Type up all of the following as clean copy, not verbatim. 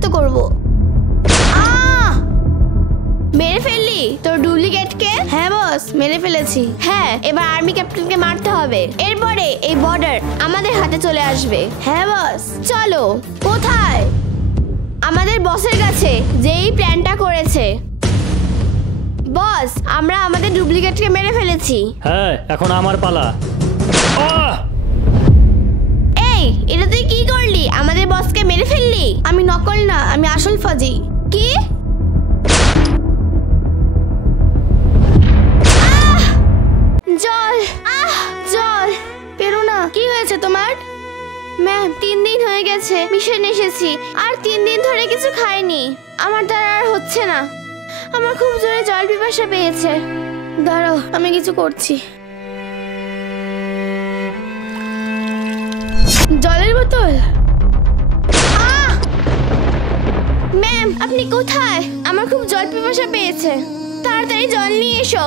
রক্তাক্ত করব। মেরে ফেললি তোর ডুপ্লিকেটকে? হ্যাঁ বস, মেরে ফেলেছি। হ্যাঁ, এবার আর্মি ক্যাপ্টেনকে মারতে হবে, এরপরে এই বর্ডার আমাদের হাতে চলে আসবে। হ্যাঁ বস। চলো। কোথায়? আমাদের বসের কাছে, যেই প্ল্যানটা করেছে। বস, আমরা আমাদের ডুপ্লিকেটকে মেরে ফেলেছি। হ্যাঁ, এখন আমার পালা। এই, এটা তুই কি করলি? আমাদের বসকে মেরে ফেললি। আমি নকল না, আমি আসল ফাজি। কি? জল, জল। পেরো না। কি হয়েছে তোমার? ম্যাম, 3 দিন হয়ে গেছে মিশন এসেছি, আর 3 দিন ধরে কিছু খাইনি। আমার দ্বারা আর হচ্ছে না। আমার খুব জোরে জল পিপাসা পেয়েছে। দাঁড়াও, আমি কিছু করছি। জলের বোতল। ম্যাম, আপনি কোথায়? আমার খুব জল পিপাসা পেয়েছে, তাড়াতাড়ি জল নিয়ে এসো।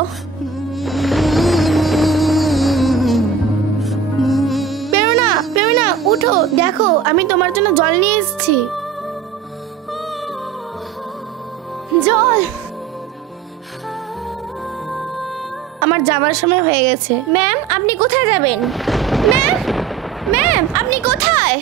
পেরোনা, উঠো, দেখো আমি তোমার জন্য জল নিয়ে এসেছি। জল। আমার যাবার সময় হয়ে গেছে। ম্যাম, আপনি কোথায় যাবেন? ম্যাম, আপনি কোথায়?